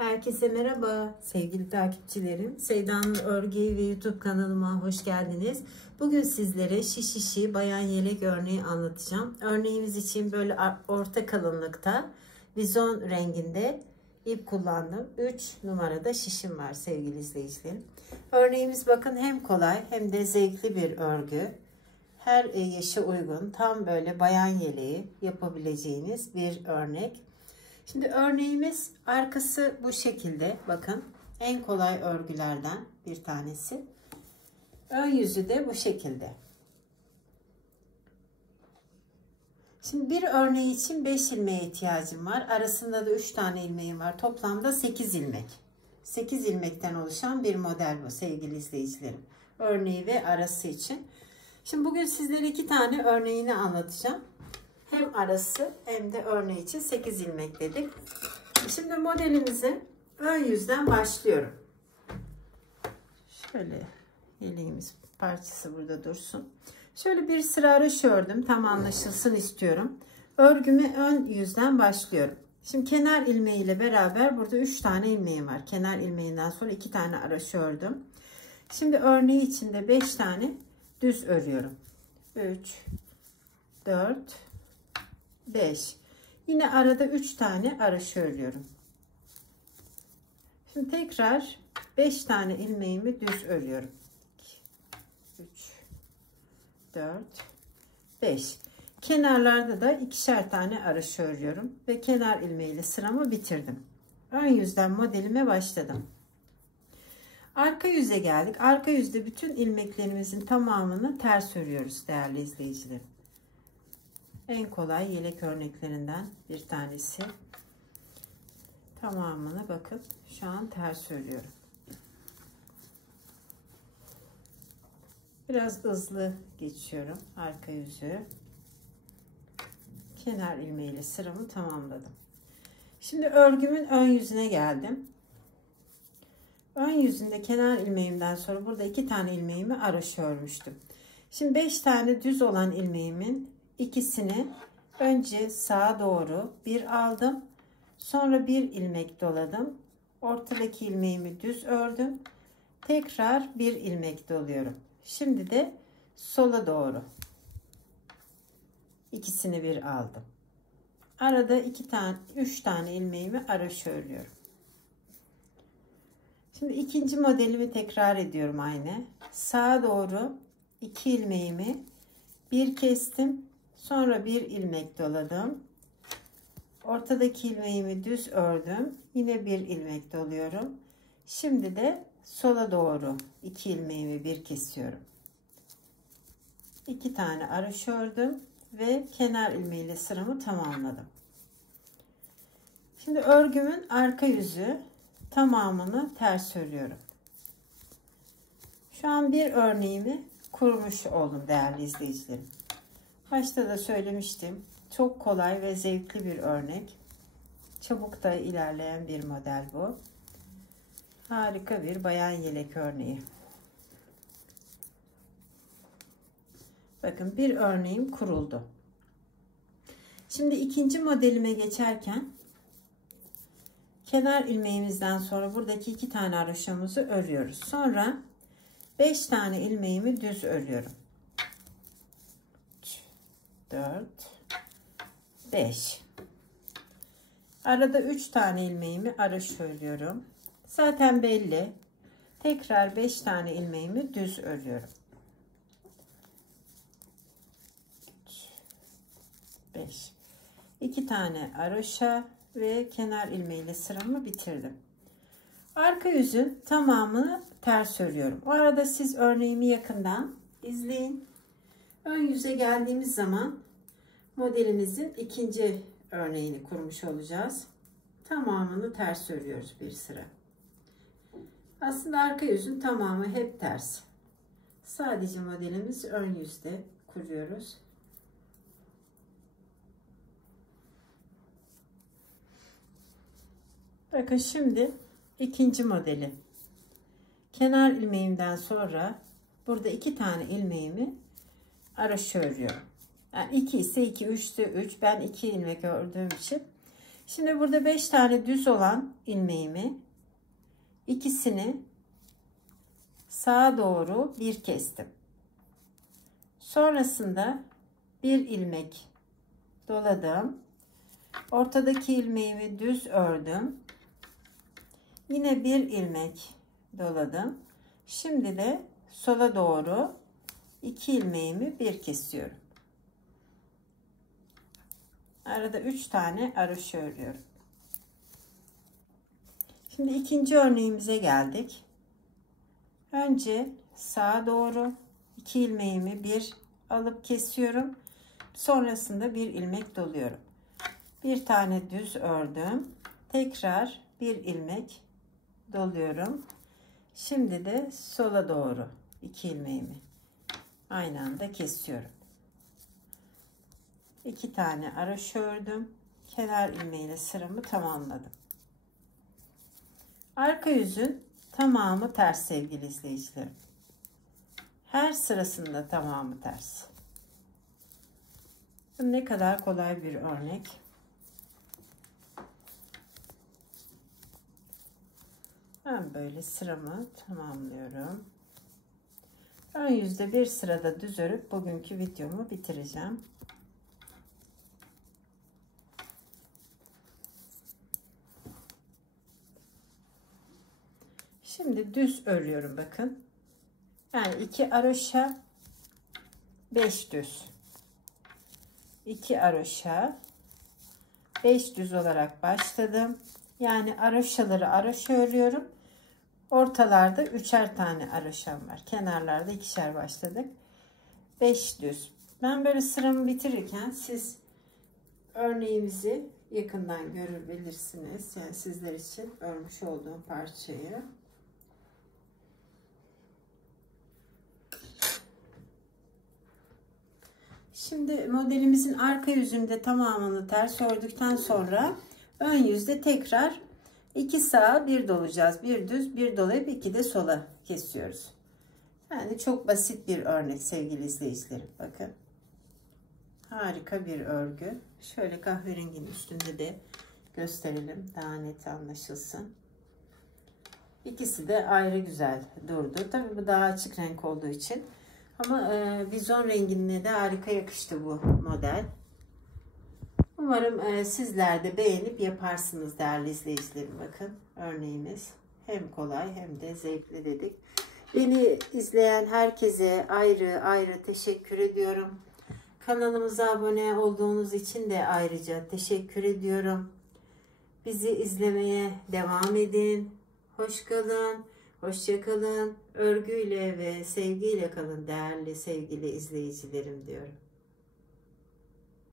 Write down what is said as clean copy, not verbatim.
Herkese merhaba sevgili takipçilerim. Seyda'nın Örgü ve YouTube kanalıma hoş geldiniz. Bugün sizlere şiş bayan yelek örneği anlatacağım. Örneğimiz için böyle orta kalınlıkta vizon renginde ip kullandım. 3 numarada şişim var sevgili izleyicilerim. Örneğimiz bakın hem kolay hem de zevkli bir örgü. Her yaşa uygun tam böyle bayan yeleği yapabileceğiniz bir örnek. Şimdi örneğimiz arkası bu şekilde. Bakın en kolay örgülerden bir tanesi. Ön yüzü de bu şekilde. Şimdi bir örneği için 5 ilmeğe ihtiyacım var. Arasında da 3 tane ilmeğim var. Toplamda 8 ilmek. 8 ilmekten oluşan bir model bu sevgili izleyicilerim. Örneği ve arası için. Şimdi bugün sizlere 2 tane örneğini anlatacağım. Hem arası hem de örneği için 8 ilmek dedik. Şimdi modelimize ön yüzden başlıyorum. Şöyle yeleğimiz parçası burada dursun. Şöyle bir sıra araş ördüm. Tam anlaşılsın istiyorum. Örgüme ön yüzden başlıyorum. Şimdi kenar ilmeği ile beraber burada 3 tane ilmeğim var. Kenar ilmeğinden sonra 2 tane araş ördüm. Şimdi örneği içinde 5 tane düz örüyorum. 3 4 5. Yine arada 3 tane araş örüyorum. Şimdi tekrar 5 tane ilmeğimi düz örüyorum. 2 3 4 5. Kenarlarda da ikişer tane araş örüyorum ve kenar ilmeğiyle sıramı bitirdim. Ön yüzden modelime başladım. Arka yüze geldik. Arka yüzde bütün ilmeklerimizin tamamını ters örüyoruz değerli izleyicilerim. En kolay yelek örneklerinden bir tanesi. Tamamını bakın şu an ters örüyorum. Biraz hızlı geçiyorum arka yüzü. Kenar ilmeğiyle sıramı tamamladım. Şimdi örgümün ön yüzüne geldim. Ön yüzünde kenar ilmeğimden sonra burada 2 tane ilmeğimi araş örmüştüm. Şimdi 5 tane düz olan ilmeğimin ikisini önce sağa doğru bir aldım. Sonra bir ilmek doladım. Ortadaki ilmeğimi düz ördüm. Tekrar bir ilmek doluyorum. Şimdi de sola doğru ikisini bir aldım. Arada 3 tane ilmeğimi araş örüyorum. Şimdi ikinci modelimi tekrar ediyorum aynı. Sağa doğru 2 ilmeğimi bir kestim. Sonra bir ilmek doladım. Ortadaki ilmeğimi düz ördüm. Yine bir ilmek doluyorum. Şimdi de sola doğru 2 ilmeğimi bir kesiyorum. 2 tane araş ördüm ve kenar ilmeğiyle sıramı tamamladım. Şimdi örgümün arka yüzü tamamını ters örüyorum. Şu an bir örneğimi kurmuş oldum değerli izleyicilerim. Başta da söylemiştim. Çok kolay ve zevkli bir örnek. Çabuk da ilerleyen bir model bu. Harika bir bayan yelek örneği. Bakın bir örneğim kuruldu. Şimdi ikinci modelime geçerken kenar ilmeğimizden sonra buradaki 2 tane haroşamızı örüyoruz. Sonra 5 tane ilmeğimi düz örüyorum. 4 5. Arada 3 tane ilmeğimi araş örüyorum. Zaten belli. Tekrar 5 tane ilmeğimi düz örüyorum. 5. 2 tane araşa ve kenar ilmeğiyle sıramı bitirdim. Arka yüzün tamamını ters örüyorum. O arada siz örneğimi yakından izleyin. Ön yüze geldiğimiz zaman modelimizin ikinci örneğini kurmuş olacağız. Tamamını ters örüyoruz bir sıra. Aslında arka yüzün tamamı hep ters. Sadece modelimiz ön yüzde kuruyoruz. Bakın şimdi ikinci modeli. Kenar ilmeğimden sonra burada 2 tane ilmeğimi araş örüyorum. Yani 2 ise 2, 3 ise 3. Ben 2 ilmek ördüğüm için Şimdi burada 5 tane düz olan ilmeğimi, ikisini sağa doğru bir kestim. Sonrasında bir ilmek doladım. Ortadaki ilmeğimi düz ördüm. Yine bir ilmek doladım. Şimdi de sola doğru 2 ilmeğimi bir kesiyorum. Arada 3 tane haroşa örüyorum. Şimdi ikinci örneğimize geldik. Önce sağa doğru 2 ilmeğimi bir alıp kesiyorum. Sonrasında bir ilmek doluyorum. Bir tane düz ördüm. Tekrar bir ilmek doluyorum. Şimdi de sola doğru 2 ilmeğimi aynı anda kesiyorum. 2 tane haroşa ördüm. Kenar ilmeğiyle sıramı tamamladım. Arka yüzün tamamı ters sevgili izleyicilerim. Her sırasında tamamı ters. Ne kadar kolay bir örnek. Ben böyle sıramı tamamlıyorum. Ön yüzde bir sırada düz örüp bugünkü videomu bitireceğim. Şimdi düz örüyorum bakın. Yani 2 haroşa 5 düz. 2 haroşa 5 düz olarak başladım. Yani haroşaları haroşa örüyorum. Ortalarda 3'er tane haroşam var. Kenarlarda 2'şer başladık. 5 düz. Ben böyle sıramı bitirirken siz örneğimizi yakından görebilirsiniz. Yani sizler için örmüş olduğum parçayı. Şimdi modelimizin arka yüzünde tamamını ters ördükten sonra ön yüzde tekrar 2 sağa bir dolacağız. Bir düz bir dolayıp 2 de sola kesiyoruz. Yani çok basit bir örnek sevgili izleyicilerim. Bakın. Harika bir örgü. Şöyle kahverenginin üstünde de gösterelim. Daha net anlaşılsın. İkisi de ayrı güzel durdu. Tabii bu daha açık renk olduğu için. Ama vizon rengine de harika yakıştı bu model. Umarım sizler de beğenip yaparsınız değerli izleyicilerim. Bakın örneğimiz hem kolay hem de zevkli dedik. Beni izleyen herkese ayrı ayrı teşekkür ediyorum. Kanalımıza abone olduğunuz için de ayrıca teşekkür ediyorum. Bizi izlemeye devam edin. Hoş kalın, hoşça kalın. Örgüyle ve sevgiyle kalın değerli sevgili izleyicilerim diyorum.